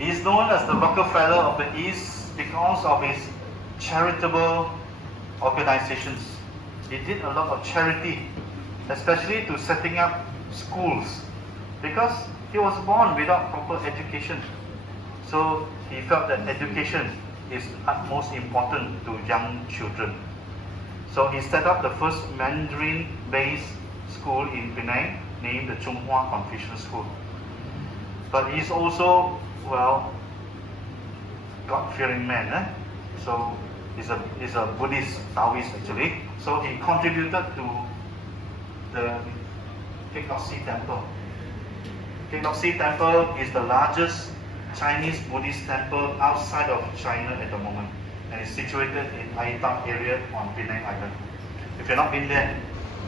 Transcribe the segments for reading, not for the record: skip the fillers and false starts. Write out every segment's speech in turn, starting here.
He is known as the Rockefeller of the East because of his charitable organizations. He did a lot of charity, especially to setting up schools, because he was born without proper education. So he felt that education is utmost important to young children. So he set up the first Mandarin-based school in Penang, named the Chunghua Confucian School. But he's also, well, God-fearing man. So he's a Buddhist, Taoist actually. So he contributed to the Kek Lok Si Temple. Kek Lok Si Temple is the largest Chinese Buddhist temple outside of China at the moment, and is situated in Aitak area on Penang Island. If you've not been there,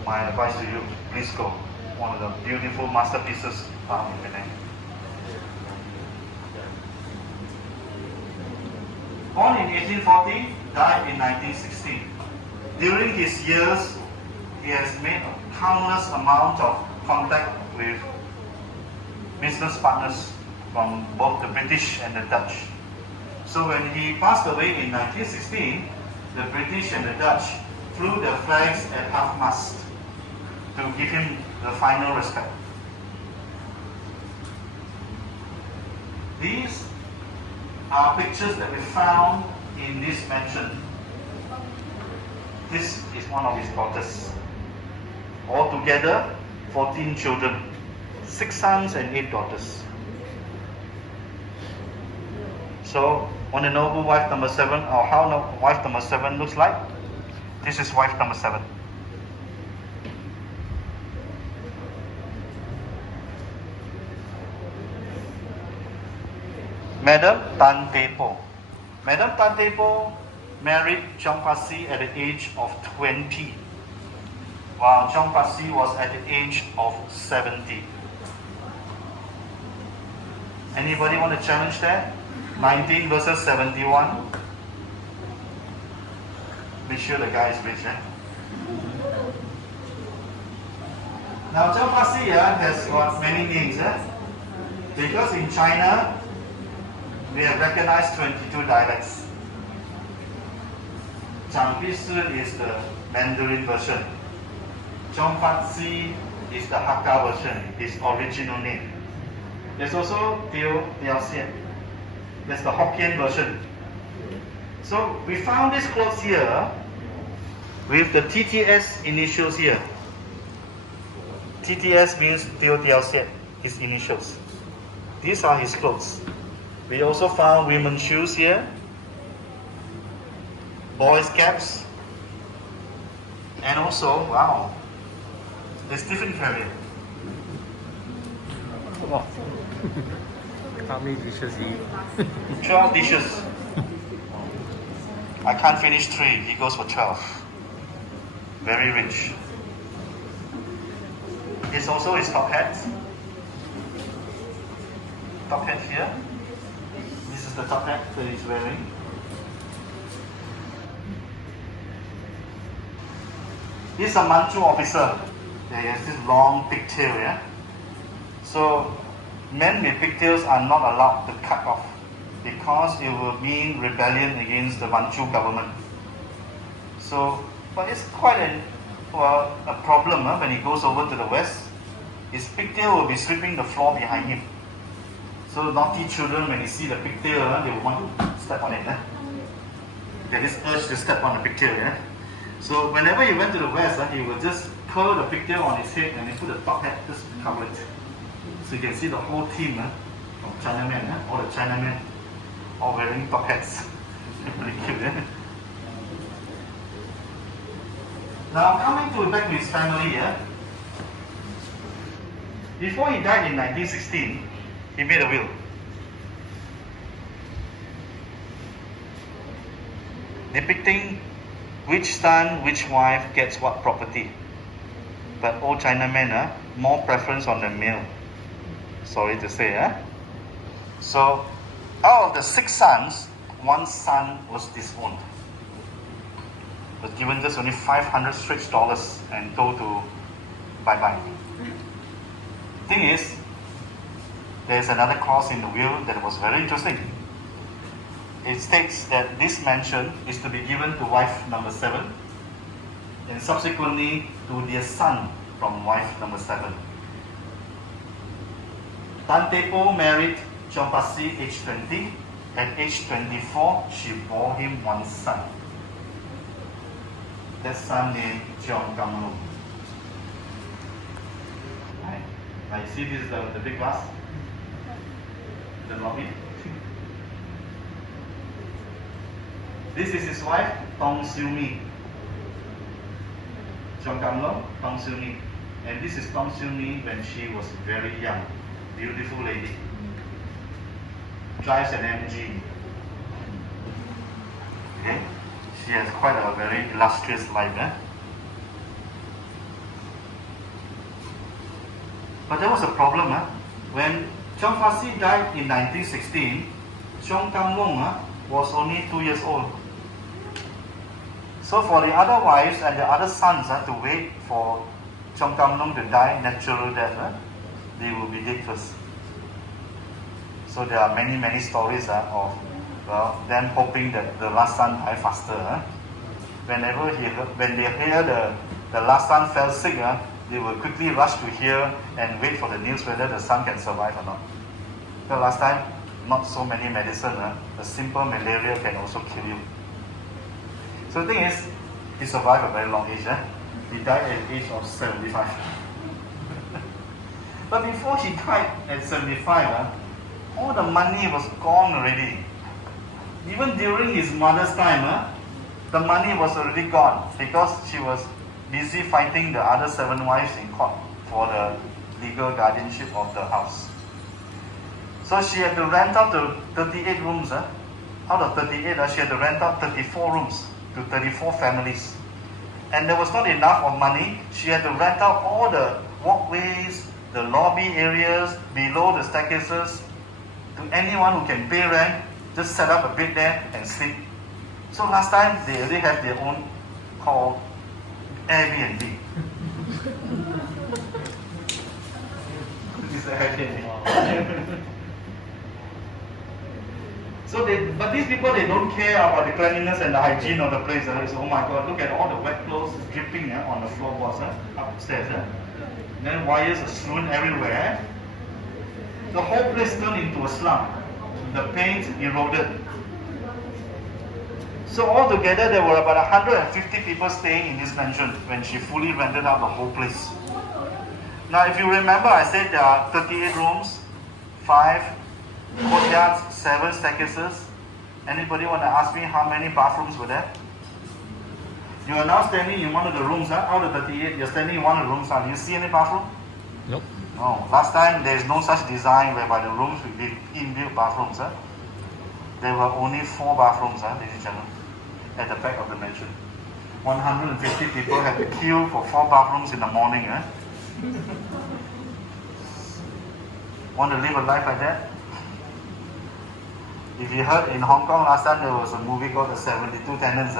my advice to you, please go. One of the beautiful masterpieces found in Penang. Born in 1840, died in 1916. During his years, he has made a countless amount of contact with business partners from both the British and the Dutch. So when he passed away in 1916, the British and the Dutch flew their flags at half-mast to give him the final respect. These are pictures that we found in this mansion. This is one of his daughters. Altogether, 14 children, 6 sons and 8 daughters. So, want to know who wife number 7 or how wife number 7 looks like? This is wife number 7. Madam Tan Teh Po. Madam Tan Teh Po married Chong Pat Si at the age of 20, while Chong Pat Si was at the age of 70. Anybody want to challenge that? 19 versus 71. Make sure the guy is rich, eh? Now, Chong Pat Si has got many names, because in China, we have recognized 22 dialects. Chang Pi Si is the Mandarin version. Chong Pat Si is the Hakka version, his original name. There's also Teo Tiao Sian. That's the Hokkien version. So we found these clothes here with the TTS initials here. TTS means Teo Tiao Sian, his initials. These are his clothes. We also found women's shoes here, boys' caps, and also, wow, there's Stephen Curry. Wow. How many dishes he eat? 12 dishes. I can't finish 3, he goes for 12. Very rich. It's also his top hat. Top hat here. This is the top hat that he's wearing. This is a Manchu officer. He has this long pigtail, yeah? So, men with pigtails are not allowed to cut off because it will mean rebellion against the Manchu government. So, but it's quite a problem when he goes over to the west. His pigtail will be sweeping the floor behind him. So naughty children, when they see the pigtail, they will want to step on it. They have this urge to step on the pigtail. So whenever he went to the west, he would just curl the pigtail on his head and then put the top hat just to cover it. So you can see the whole team from Chinamen, all the Chinamen, all wearing top hats. Pretty cute. Now coming back to his family, before he died in 1916, he made a will. Depicting which son, which wife gets what property. But old Chinamen, more preference on the male. Sorry to say, So, out of the 6 sons, 1 son was disowned. Was given just only 500 Straits dollars and told to bye-bye. Thing is, there's another clause in the will that was very interesting. It states that this mansion is to be given to wife number 7 and subsequently to their son from wife number 7. Tan Tepo married Chong Pasi age 20. At age 24, she bore him one son. That son named Cheong Kam Lung. Right. Now you see this is the big glass, the lobby. This is his wife, Tong Siu Mi. Cheong Kam Lung, Tong Siu Mi. And this is Tong Siu Mi when she was very young. Beautiful lady. Drives an MG. Okay? She has quite a very illustrious life. But there was a problem. When Chong Pasi died in 1916, Cheong Kam Lung was only 2 years old. So for the other wives and the other sons to wait for Cheong Kam Lung to die natural death, they will be dead first. So there are many stories of them hoping that the last son die faster. When they hear the last son fell sick, they will quickly rush to hear and wait for the news whether the son can survive or not. The last time, not so many medicine. A simple malaria can also kill you. So the thing is, he survived a very long age. He died at the age of 75. But before he died at 75, all the money was gone already. Even during his mother's time, the money was already gone because she was busy fighting the other 7 wives in court for the legal guardianship of the house. So she had to rent out the 38 rooms. Out of 38, she had to rent out 34 rooms to 34 families. And there was not enough of money. She had to rent out all the walkways, the lobby areas, below the staircases, to anyone who can pay rent. Just set up a bed there and sleep. So last time they already have their own called Airbnb. This is Airbnb. But these people, they don't care about the cleanliness and the hygiene of the place. So, oh my God, look at all the wet clothes dripping on the floorboards upstairs. And then wires are strewn everywhere. The whole place turned into a slum. The paint eroded. So altogether, there were about 150 people staying in this mansion when she fully rented out the whole place. Now, if you remember, I said there are 38 rooms, 5 courtyards, 7 staircases. Anybody want to ask me how many bathrooms were there? You are now standing in one of the rooms. Out of 38, you're standing in one of the rooms. Do you see any bathroom? Nope. No. Last time, there is no such design whereby the rooms will be inbuilt bathrooms. There were only 4 bathrooms, ladies and gentlemen, at the back of the mansion. 150 people had to queue for 4 bathrooms in the morning. Want to live a life like that? If you heard in Hong Kong last time there was a movie called The 72 Tenants.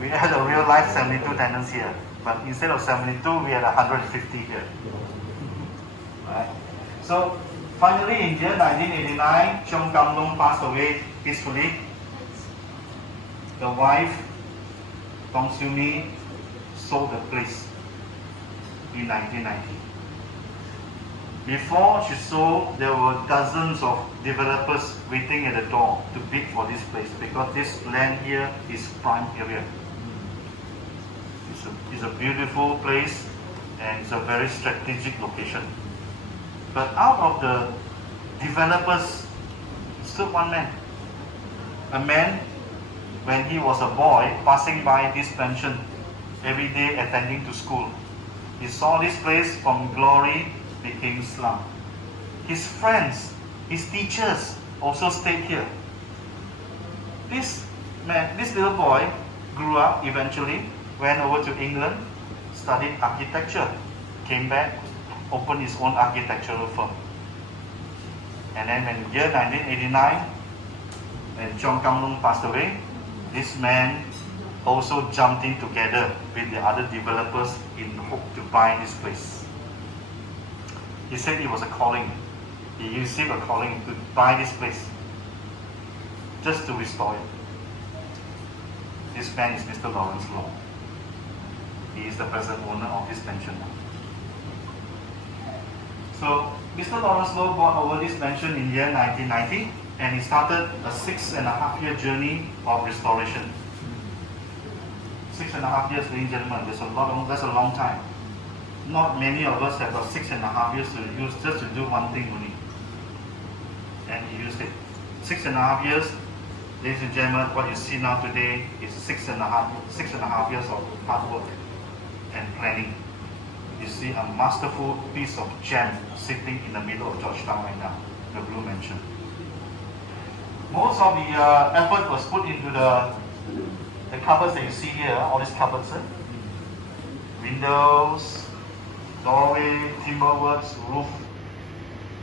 We had a real life 72 tenants here. But instead of 72, we had 150 here. Right. So finally in year 1989, Cheong Kam Lung passed away peacefully. The wife, Tong Siu Mi, sold the place in 1990. Before she sold, there were dozens of developers waiting at the door to bid for this place because this land here is prime area. It's a beautiful place and it's a very strategic location. But out of the developers stood one man. A man, when he was a boy, passing by this mansion every day attending to school. He saw this place from glory became slum. His friends, his teachers also stayed here. This little boy grew up eventually, went over to England, studied architecture, came back, opened his own architectural firm. And then in year 1989, when Cheong Kam Lung passed away, this man also jumped in together with the other developers in hope to buy this place. He said it was a calling. he received a calling to buy this place, just to restore it. This man is Mr. Lawrence Law. He is the present owner of this mansion now. So, Mr. Lawrence Law bought over this mansion in year 1990, and he started a 6.5-year journey of restoration. 6.5 years, ladies and gentlemen, that's a long time. Not many of us have got 6.5 years to use just to do one thing only. And he used it. 6.5 years, ladies and gentlemen, what you see now today is 6.5 years of hard work and planning. You see a masterful piece of gem sitting in the middle of Georgetown right now, the Blue Mansion. Most of the effort was put into the cupboards that you see here, all these cupboards, windows, doorway, timber works, roof,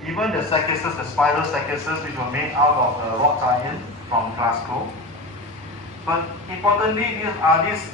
even the staircases, the spiral staircases which were made out of wrought iron from Glasgow. But importantly, these